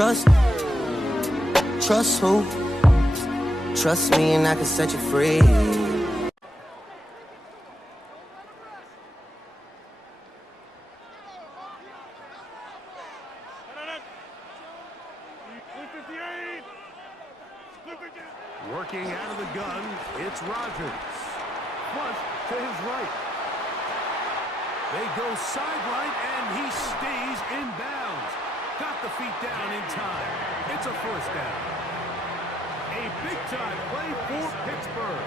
Trust who? Trust me and I can set you free. Working out of the gun, it's Rogers. Flush to his right. They go sideline, and he stays in bounds. Got the feet down in time. It's a first down. A big-time play for Pittsburgh.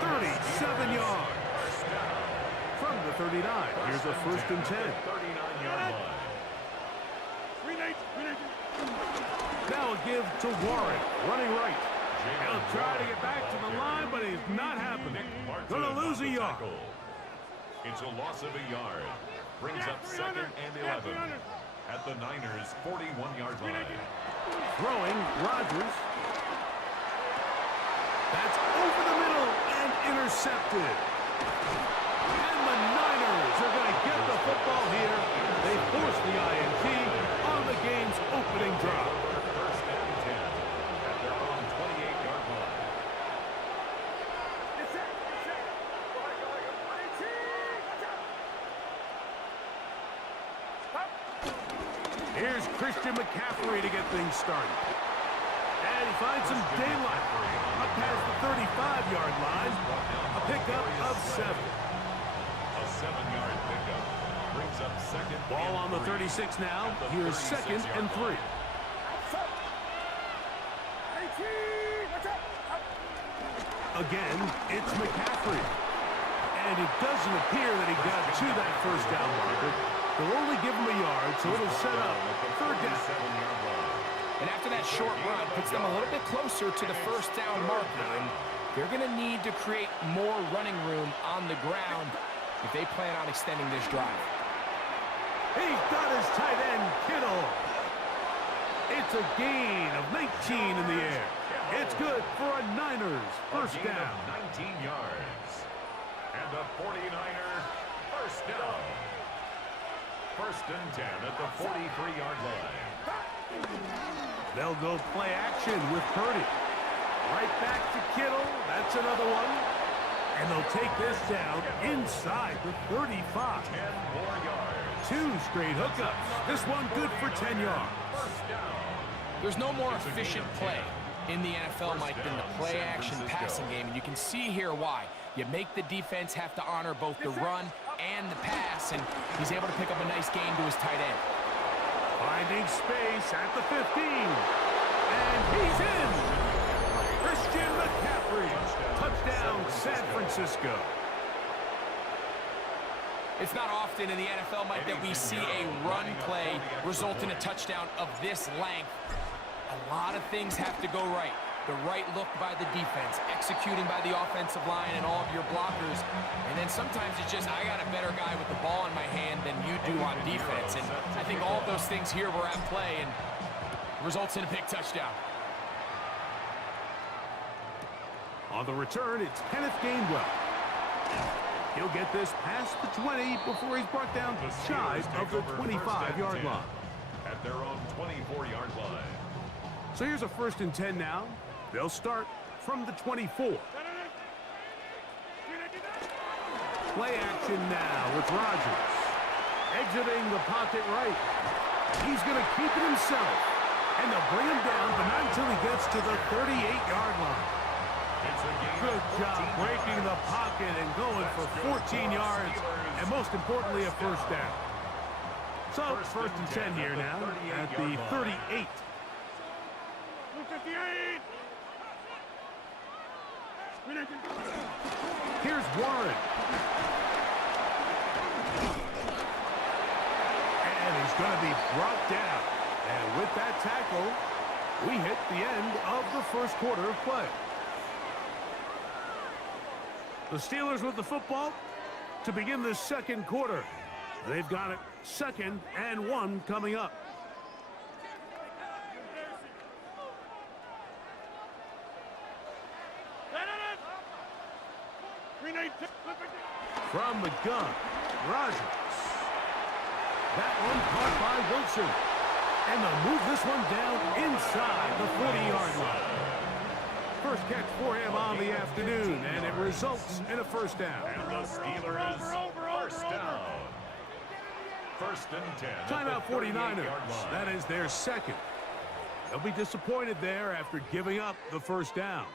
37 yards. From the 39, here's a first and 10. 39-yard line. Now a give to Warren, running right. He'll try to get back to the line, but it's not happening. Gonna lose a yard. It's a loss of a yard. Brings up second and 11 at the Niners' 41-yard line. Throwing, Rogers. That's over the middle and intercepted. And the Niners are going to get the football here. They force the INT on the game's opening drive. First and 10 at their own 28-yard line. Here's Christian McCaffrey to get things started. And he finds some daylight up past the 35-yard line. A pickup of 7. A 7-yard pickup brings up second. Ball on the 36 now. Here's second and 3. Again, it's McCaffrey. And it doesn't appear that he got to that first down marker. They'll only give him a yard, so it'll set up third down. And after that short run, puts them a little bit closer to the first down marker. And they're going to need to create more running room on the ground if they plan on extending this drive. He's got his tight end, Kittle. It's a gain of 19 in the air. It's good for a Niners first down. 19 yards. And a 49er first down. First and 10 at the 43-yard line. They'll go play action with Purdy. Right back to Kittle. That's another one. And they'll take this down inside the 35. 10 more yards. 2 straight hookups. This one good for 10 yards. First down. There's no more efficient play in the NFL, Mike, than the play-action passing game. And you can see here why. You make the defense have to honor both the run and the pass, and he's able to pick up a nice gain to his tight end. Finding space at the 15. And he's in. Christian McCaffrey. Touchdown, San Francisco. It's not often in the NFL, Mike, that we see a run play result in a touchdown of this length. A lot of things have to go right. The right look by the defense, executing by the offensive line and all of your blockers. And then sometimes it's just, I got a better guy with the ball in my hand than you do on defense. And I think all of those things here were at play and results in a big touchdown. On the return, it's Kenneth Gainwell. He'll get this past the 20 before he's brought down shy of the 25-yard line. At their own 24-yard line. So here's a first and 10 now. They'll start from the 24. Play action now with Rogers. Exiting the pocket right. He's going to keep it himself. And they'll bring him down, but not until he gets to the 38-yard line. Good job breaking the pocket and going for 14 yards. And most importantly, a first down. So first and 10 here now at the 38. Here's Warren. And he's going to be brought down. And with that tackle, we hit the end of the first quarter of play. The Steelers with the football to begin the second quarter. They've got it 2nd and 1 coming up. From the gun, Rogers. That one caught by Wilson. And they'll move this one down 40-yard line. First catch for him on the afternoon, and it results in a first down. And the Steelers first down. First and 10. Timeout 49ers. That is their second. They'll be disappointed there after giving up the first down.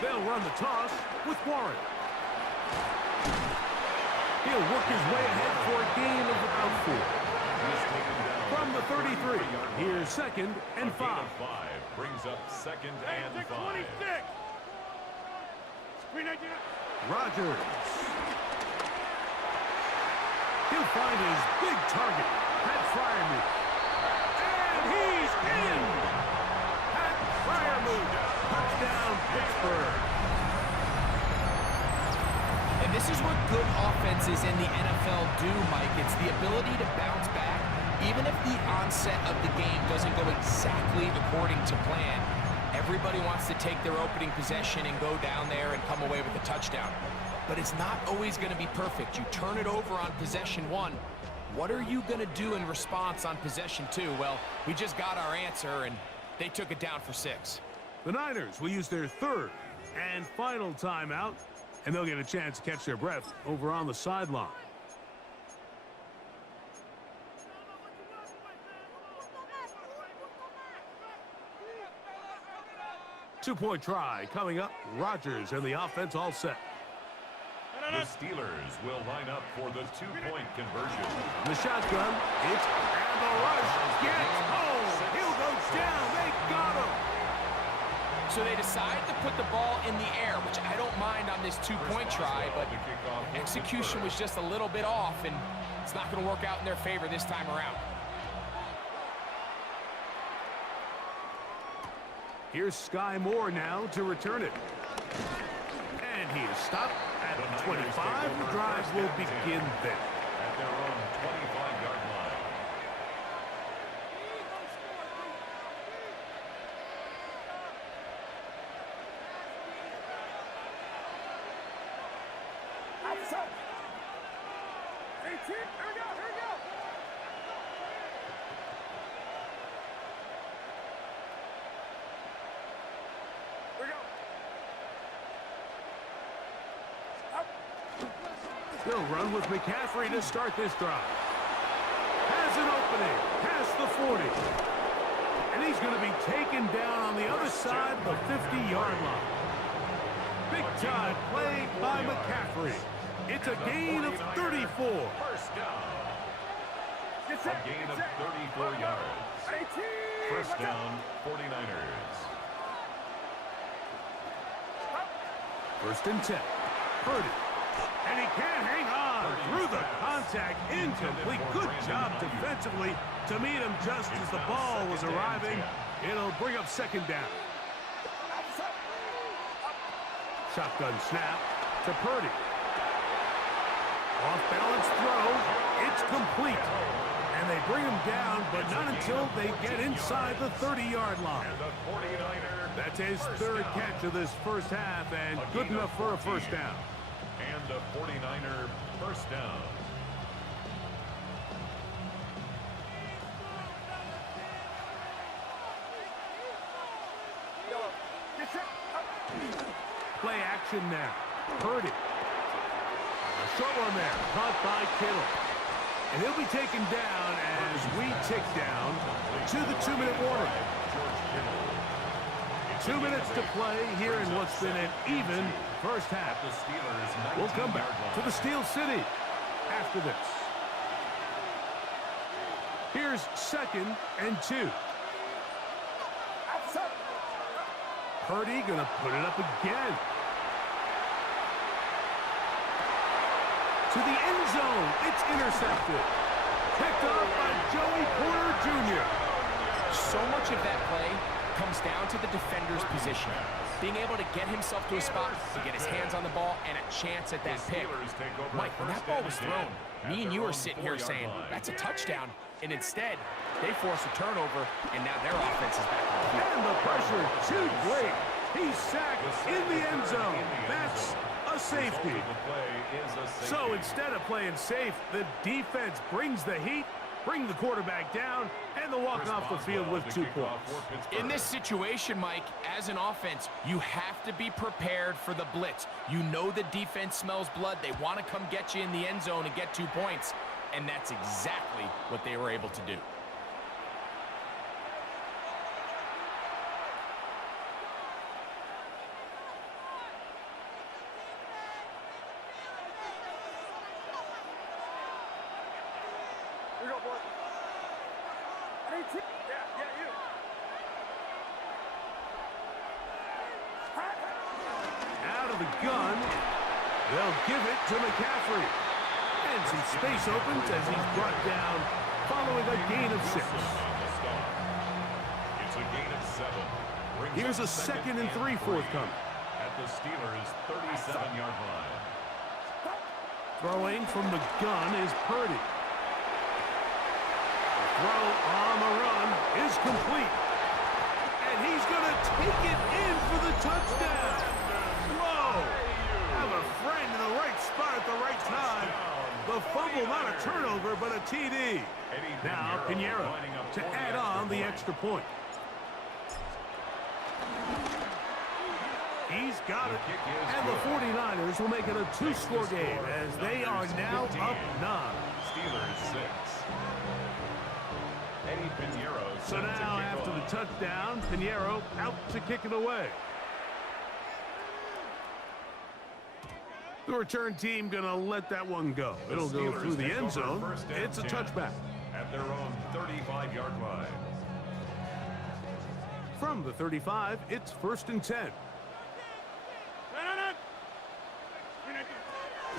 They'll run the toss with Warren. He'll work his way ahead for a gain of about 4. From the 33, here's second and 5. Brings up second and 5. Rodgers. He'll find his big target, Pat Fryermuth. And he's in! Pat Fryermuth, touchdown Pittsburgh. And this is what good offenses in the NFL do, Mike. It's the ability to bounce back, even if the onset of the game doesn't go exactly according to plan. Everybody wants to take their opening possession and go down there and come away with a touchdown. But it's not always going to be perfect. You turn it over on possession 1. What are you going to do in response on possession 2? Well, we just got our answer, and they took it down for 6. The Niners will use their third and final timeout, and they'll get a chance to catch their breath over on the sideline. Two-point try coming up. Rodgers and the offense all set. The Steelers will line up for the two-point conversion. The shotgun, it's and the rush gets home. He'll go down. They got him. So they decide to put the ball in the air, which I don't mind on this two-point try, but execution was just a little bit off, and it's not going to work out in their favor this time around. Here's Sky Moore now to return it. And he is stopped at 25. The drive will begin there. At their own 25-yard line. They'll run with McCaffrey to start this drive. Has an opening past the 40. And he's going to be taken down on the other side of the 50-yard line. Big time play by McCaffrey. It's a gain of 34. First down. A gain of 34 yards. First down, 49ers. First and 10. Purdy. And he can't hang on through the contact. Incomplete. Good job defensively to meet him just as the ball was arriving. It'll bring up second down. Shotgun snap to Purdy. Off-balance throw. It's complete. And they bring him down, but not until they get inside the 30-yard line. That's his third catch of this first half, and good enough for a first down. And a 49er first down. Play action now. Purdy. A short one there. Caught by Kittle. And he'll be taken down as we tick down to the 2-minute warning. 2 minutes to play here in what's been an even first half. We'll come back to the Steel City after this. Here's second and 2. Purdy gonna put it up again. To the end zone. It's intercepted. Picked off by Joey Porter Jr. So much of that play comes down to the defender's position. Being able to get himself to a spot to get his hands on the ball and a chance at that pick. Mike, when that ball was thrown, me and you are sitting here saying, that's a touchdown. And instead, they force a turnover, and now their offense is back on the field. And the pressure too great. He's sacked in the end zone. That's a safety. So instead of playing safe, the defense brings the heat, bring the quarterback down, and they'll walk off the field with 2 points. In this situation, Mike, as an offense, you have to be prepared for the blitz. You know the defense smells blood. They want to come get you in the end zone and get 2 points, and that's exactly what they were able to do. Out of the gun, they'll give it to McCaffrey. And some space opens as he's brought down following a gain of 6. It's a gain of 7. Here's a 2nd and 3 forthcoming. At the Steelers' 37-yard line. Throwing from the gun is Purdy. The throw on the run is complete. And he's going to take it in for the touchdown. Whoa! Have a friend in the right spot at the right time. The fumble, not a turnover, but a TD. Now Pinheiro to add on the extra point. He's got it. And the 49ers will make it a 2-score game as they are now up 9. Steelers 6. Eddie Pinheiro. So now after the touchdown, Pinheiro out to kick it away. The return team gonna let that one go. It'll go through the end zone. It's a touchback. At their own 35-yard line. From the 35, it's 1st and 10.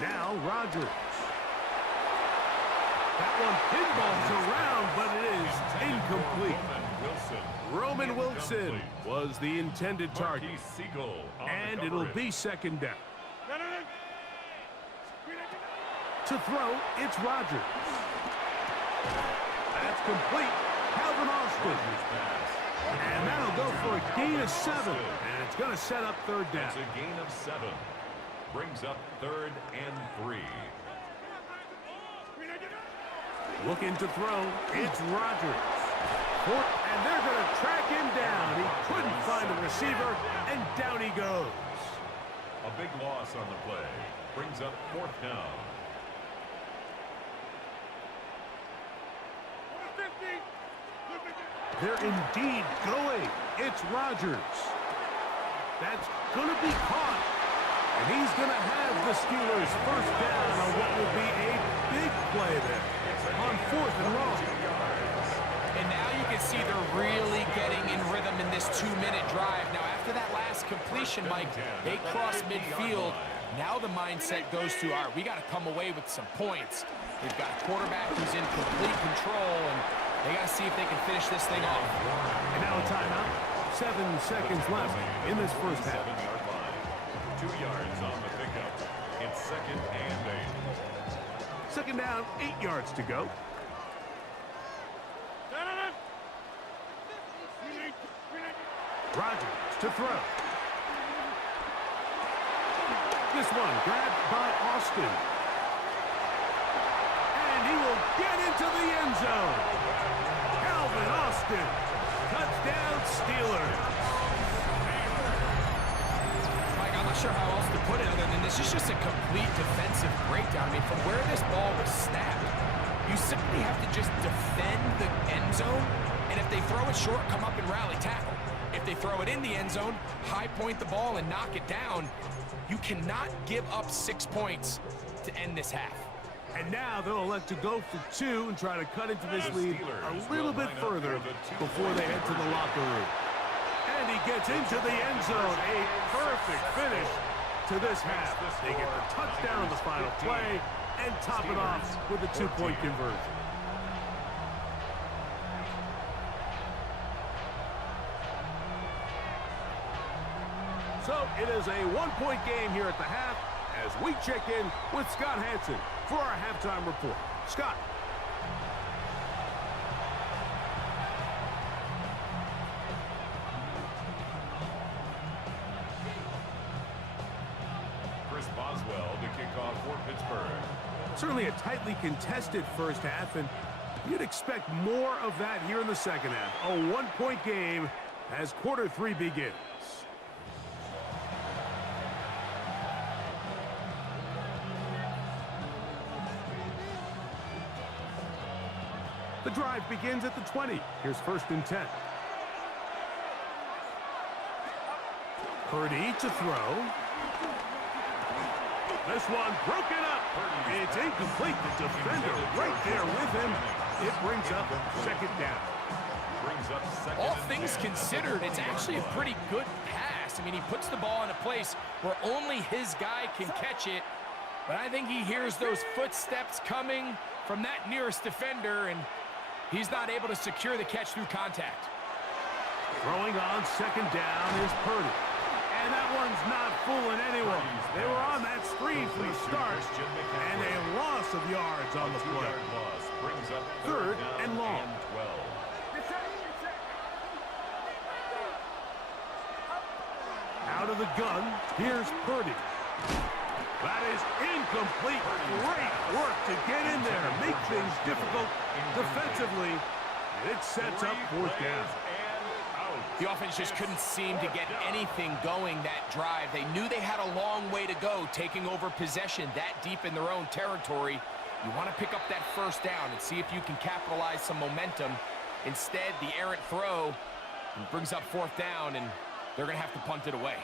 Now Rodgers. That one pinballs around, but it is incomplete. Roman Wilson was the intended target. And it'll be 2nd down. To throw, it's Rodgers. That's complete. Calvin Austin. And that'll go for a gain of 7. And it's going to set up 3rd down. It's a gain of 7. Brings up 3rd and 3. Looking to throw, it's Rodgers. And they're going to track him down. He couldn't find a receiver, and down he goes. A big loss on the play. Brings up 4th down. They're indeed going. It's Rodgers. That's going to be caught. And he's going to have the Steelers 1st down on what will be a big play there on 4th and long. And now you can see they're really getting in rhythm in this 2-minute drive. Now, after that last completion, Mike, they cross midfield. Now the mindset goes to, all right, we got to come away with some points. They've got a quarterback who's in complete control, and they got to see if they can finish this thing off. And now a timeout. 7 seconds left in this 1st half. 2 yards on the pickup. It's 2nd and 8. 2nd down, 8 yards to go. Rodgers to throw. This one grabbed by Austin. And he will get into the end zone. Calvin Austin. Touchdown Steelers. Mike, I'm not sure how else to put it other than this is just a complete defensive breakdown. I mean, from where this ball was snapped, you simply have to just defend the end zone, and if they throw it short, come up and rally tackle. If they throw it in the end zone, high point the ball and knock it down. You cannot give up 6 points to end this half. And now they'll elect to go for 2 and try to cut into this lead a little bit further before they head to the locker room. And he gets into the end zone. A perfect finish to this half. They get the touchdown on the final play and top it off with a 2-point conversion. So it is a 1-point game here at the half as we check in with Scott Hansen for our halftime report. Scott. Chris Boswell to kick off for Pittsburgh. Certainly a tightly contested first half, and you'd expect more of that here in the second half. A one-point game as quarter 3 begins. The drive begins at the 20. Here's 1st and 10. Purdy to throw. This one broken up. It's incomplete. The defender right there with him. It brings up 2nd down. All things considered, it's actually a pretty good pass. I mean, he puts the ball in a place where only his guy can catch it. But I think he hears those footsteps coming from that nearest defender, and he's not able to secure the catch through contact. Throwing on 2nd down is Purdy. And that one's not fooling anyone. They were on that screen from the start, and a loss of yards on the play. 3rd and long. Out of the gun, here's Purdy. That is incomplete. Great work to get in there, make things difficult defensively. And it sets up 4th down. The offense just couldn't seem to get anything going that drive. They knew they had a long way to go, taking over possession that deep in their own territory. You want to pick up that 1st down and see if you can capitalize some momentum. Instead, the errant throw brings up 4th down, and they're going to have to punt it away.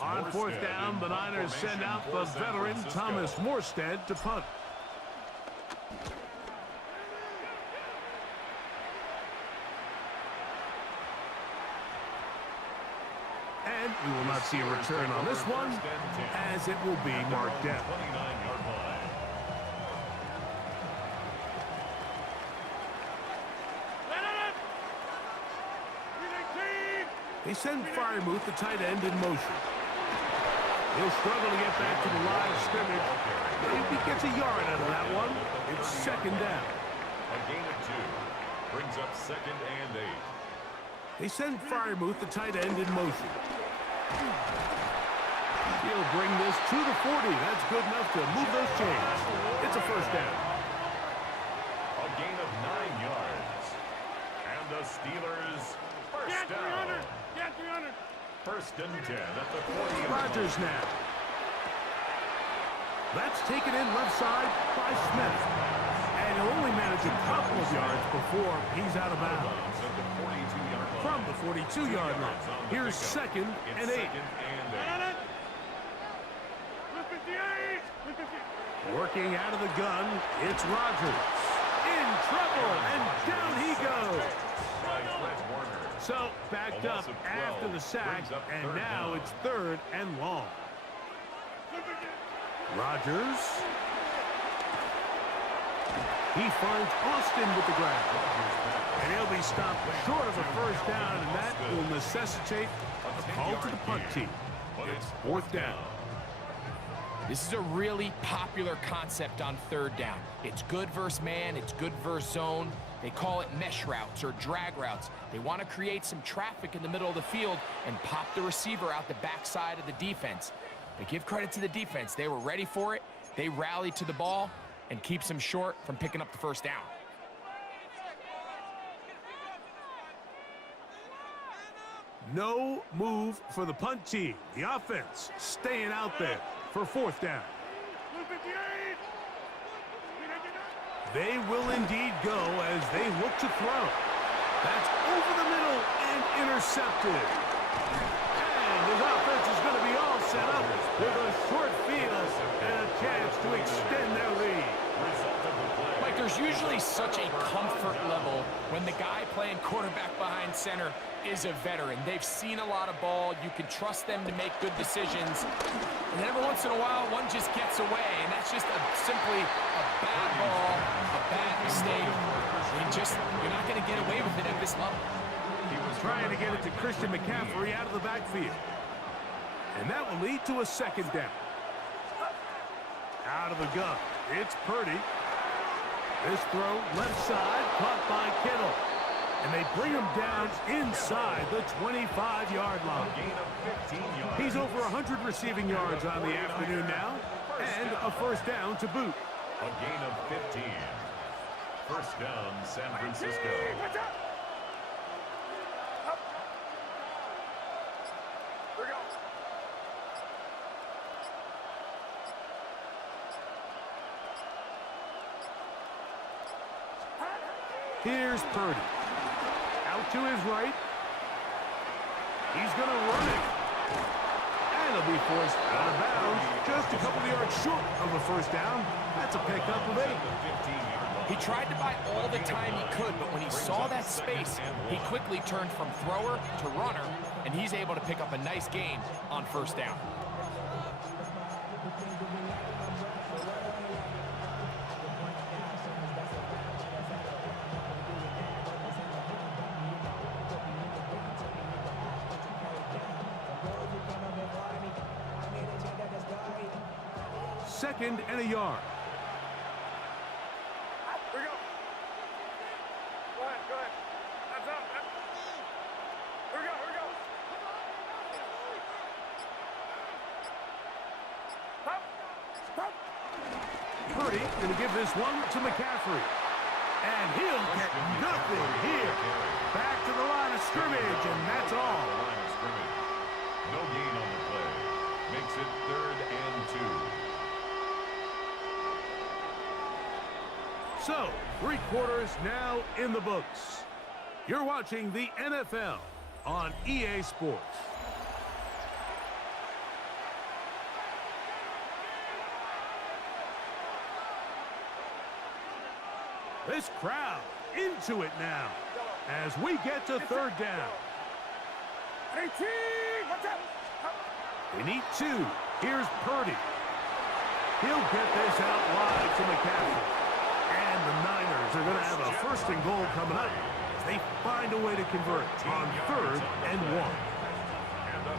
On 4th down, the Niners send out the veteran Thomas Morstead to punt. And we will not see a return on this one, as it will be marked down. They send Freiermuth, the tight end, in motion. He'll struggle to get back to the line of scrimmage. Maybe he gets a yard out of that one. It's 2nd down. A gain of 2 brings up 2nd and 8. They send Freiermuth, the tight end, in motion. He'll bring this to the 40. That's good enough to move those chains. It's a 1st down. A gain of 9 yards. And the Steelers first down. 1st and 10 at the 40. Rodgers now. That's taken in left side by Smith. And he'll only manage a couple of yards before he's out of bounds. From the 42-yard line. Here's 2nd and 8. Working out of the gun, it's Rodgers. In trouble, and down he goes. So, backed up after the sack, and now it's 3rd and long. Rodgers. He finds Austin with the grab. And he'll be stopped short of a 1st down, and that will necessitate a call to the punt team. It's 4th down. This is a really popular concept on 3rd down. It's good versus man, it's good versus zone. They call it mesh routes or drag routes. They want to create some traffic in the middle of the field and pop the receiver out the backside of the defense. But give credit to the defense. They were ready for it. They rallied to the ball and keeps them short from picking up the 1st down. No move for the punt team. The offense staying out there for 4th down. They will indeed go as they look to throw. That's over the middle and intercepted. And his offense is going to be all set up with a short field and a chance to extend their lead. Mike, there's usually such a comfort level when the guy playing quarterback behind center is a veteran. They've seen a lot of ball. You can trust them to make good decisions. And every once in a while, one just gets away, and that's just simply a bad ball, a bad mistake. You're not going to get away with it at this level. He was trying to get it to Christian McCaffrey out of the backfield. And that will lead to a 2nd down. Out of the gun, it's Purdy. This throw, left side, caught by Kittle. And they bring him down inside the 25-yard line. He's over 100 receiving yards on the afternoon now, and a first down to boot. A gain of 15. First down, San Francisco. Here's Purdy. Out to his right. He's going to run it. And he'll be forced out of bounds. Just a couple of yards short of a first down. That's a pickup of 8. He tried to buy all the time he could, but when he saw that space, he quickly turned from thrower to runner, and he's able to pick up a nice gain on first down. Second and a yard. Here we go. Go ahead, go ahead. That's up. Here we go, here we go. Stop. Stop. Purdy going to give this one to McCaffrey. And he'll get nothing here. Back to the line of scrimmage, and that's all. No gain on the play. Makes it 3rd and 2. So, 3 quarters now in the books. You're watching the NFL on EA Sports. This crowd into it now as we get to 3rd down. 18, what's up? They need 2. Here's Purdy. He'll get this out wide to McCaffrey. And the Niners are going to have a 1st and goal coming up as they find a way to convert on 3rd and 1.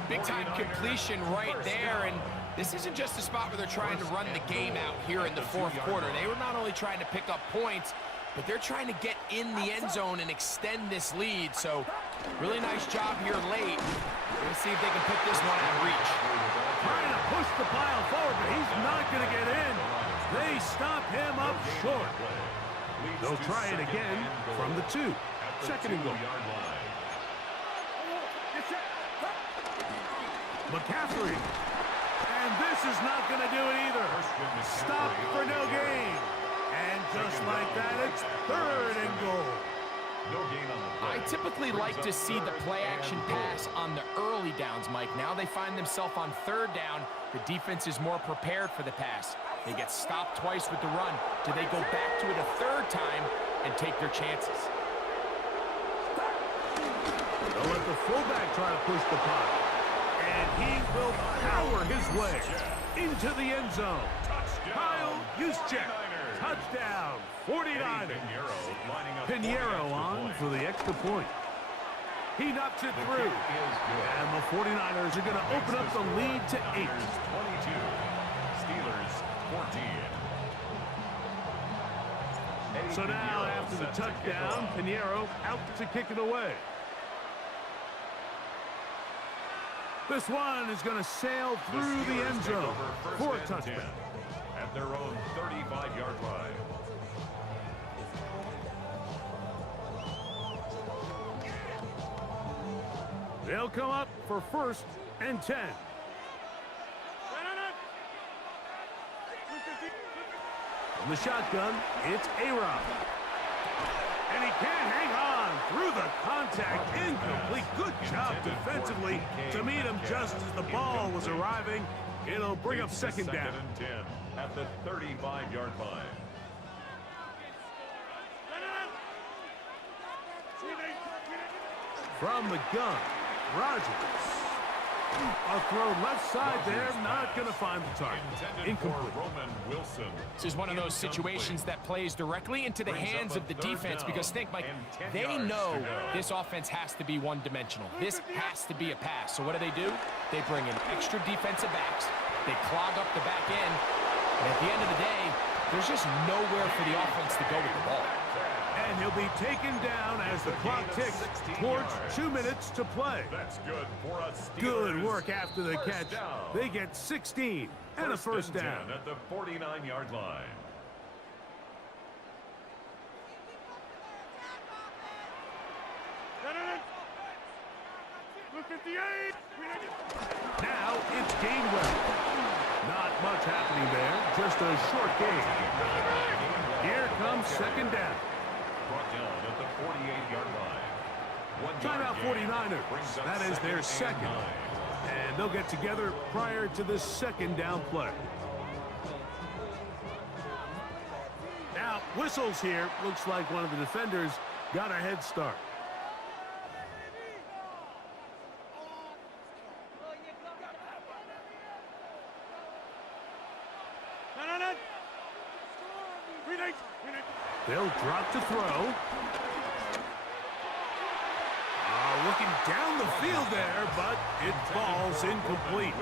Big-time completion right there, and this isn't just a spot where they're trying to run the game out here in the 4th quarter. They were not only trying to pick up points, but they're trying to get in the end zone and extend this lead. So, really nice job here late. Let's see if they can put this one out of reach. Trying to push the pile forward, but he's not going to get in. They stop him up short. They'll try it again from the 2. 2nd and goal. McCaffrey. And this is not going to do it either. Stop for no gain. And just like that, it's 3rd and goal. No gain on the play. I typically like to see the play-action pass on the early downs, Mike. Now they find themselves on 3rd down. The defense is more prepared for the pass. They get stopped twice with the run. Do they go back to it a 3rd time and take their chances? They'll let the fullback try to push the puck. And he will power his way into the end zone. Kyle Juszczyk. Touchdown, 49ers. Pinheiro on for the extra point. He knocks it through. And the 49ers are going to open up the lead to 8. 22. Steelers 14. So now, after the touchdown, Pinheiro out to kick it away. This one is going to sail through the end zone for a touchdown. At their own 35-yard line. They'll come up for 1st and 10. From the shotgun, it's A-Rod. And he can't hang on through the contact. Incomplete. Good job defensively to meet him just as the ball was arriving. It'll bring up 2nd down. 2nd and 10 at the 35-yard line. From the gun, Rodgers. A throw left side there, not going to find the target. Incomplete. Roman Wilson. This is one of those situations that plays directly into the hands of the defense because think, Mike, they know this offense has to be one-dimensional. This has to be a pass. So what do? They bring in extra defensive backs. They clog up the back end. And at the end of the day, There's just nowhere for the offense to go with the ball. And he'll be taken down as the clock ticks towards 2 minutes to play. That's good for us. Good work after the catch. They get 16 and a first down. At the 49-yard line. Now it's Gainwell. Not much happening there, just a short gain. Here comes second down. Brought down at the 48-yard line. Timeout 49ers. That is their second. And they'll get together prior to the second down play. Now, whistles here. Looks like one of the defenders got a head start. They'll drop to throw. Looking down the field there, but it falls incomplete.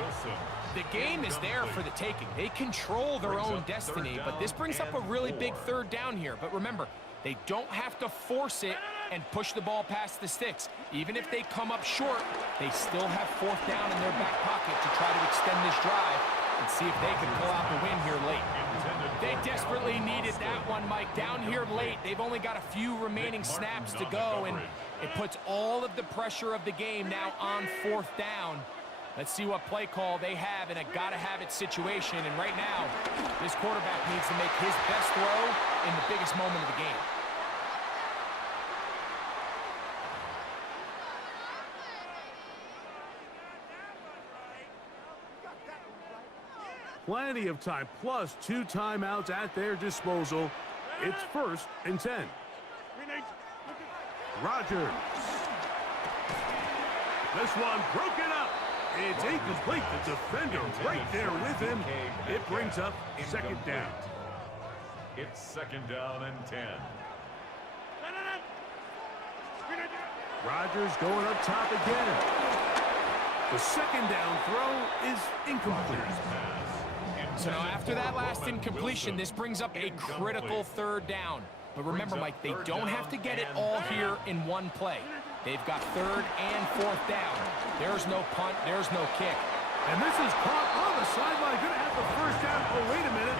The game is there for the taking. They control their own destiny, but this brings up a really big third down here. But remember, they don't have to force it and push the ball past the sticks. Even if they come up short, they still have fourth down in their back pocket to try to extend this drive and see if they can pull out the win here late. They desperately needed that one, Mike. Down here late, they've only got a few remaining snaps to go, and it puts all of the pressure of the game now on fourth down. Let's see what play call they have in a gotta-have-it situation. And right now, this quarterback needs to make his best throw in the biggest moment of the game. Plenty of time, plus 2 timeouts at their disposal. It's 1st and 10. Rodgers. This one broken up. It's incomplete. The defender right there with him. It brings up second down. It's second down and 10. Rodgers going up top again. The second down throw is incomplete. So now after that last incompletion, this brings up a critical third down. But remember, Mike, they don't have to get it all here in one play. They've got third and fourth down. There's no punt. There's no kick. And this is caught on the sideline. Going to have the first down. Oh, wait a minute.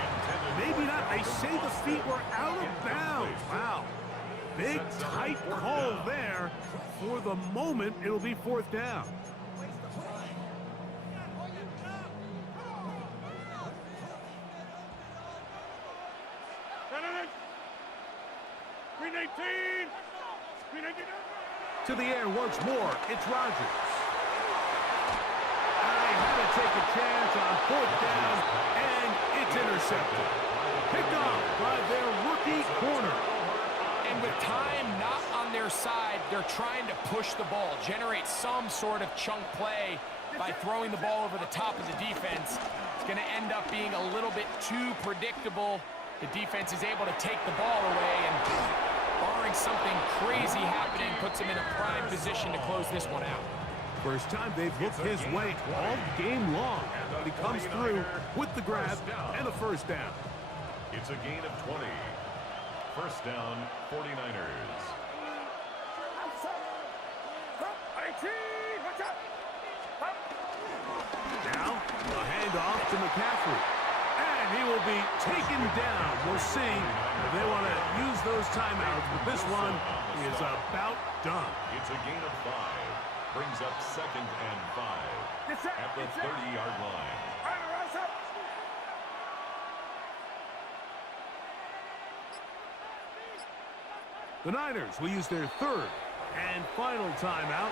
Maybe not. They say the feet were out of bounds. Wow. Big, tight call there. For the moment, it'll be fourth down. To the air once more, it's Rodgers. And they had to take a chance on fourth down, and it's intercepted. Picked off by their rookie corner. And with time not on their side, they're trying to push the ball, generate some sort of chunk play by throwing the ball over the top of the defense. It's going to end up being a little bit too predictable. The defense is able to take the ball away, and barring something crazy happening, puts him in a prime position to close this one out. First time they've looked his way all game long. But he comes through with the grab and a first down. It's a gain of 20. First down, 49ers. Now, a handoff to McCaffrey. And he will be taken down. We'll see if they want to use those timeouts, but this one is about done. It's a gain of 5. Brings up second and 5 at the 30-yard line. The Niners will use their third and final timeout,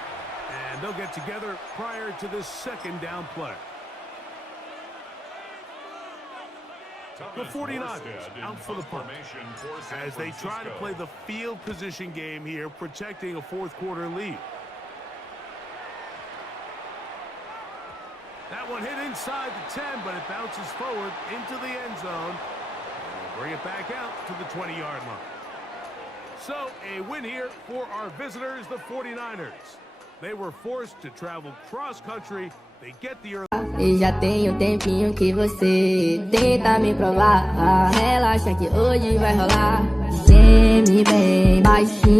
and they'll get together prior to this second down play. The 49ers out for the punt as they try to play the field position game here, protecting a fourth quarter lead. That one hit inside the 10, but it bounces forward into the end zone. And they'll bring it back out to the 20-yard line. So a win here for our visitors, the 49ers. They were forced to travel cross-country They get the early... E já tem um tempinho que você tenta me provar. Relaxa que hoje vai rolar. Geme bem baixinho.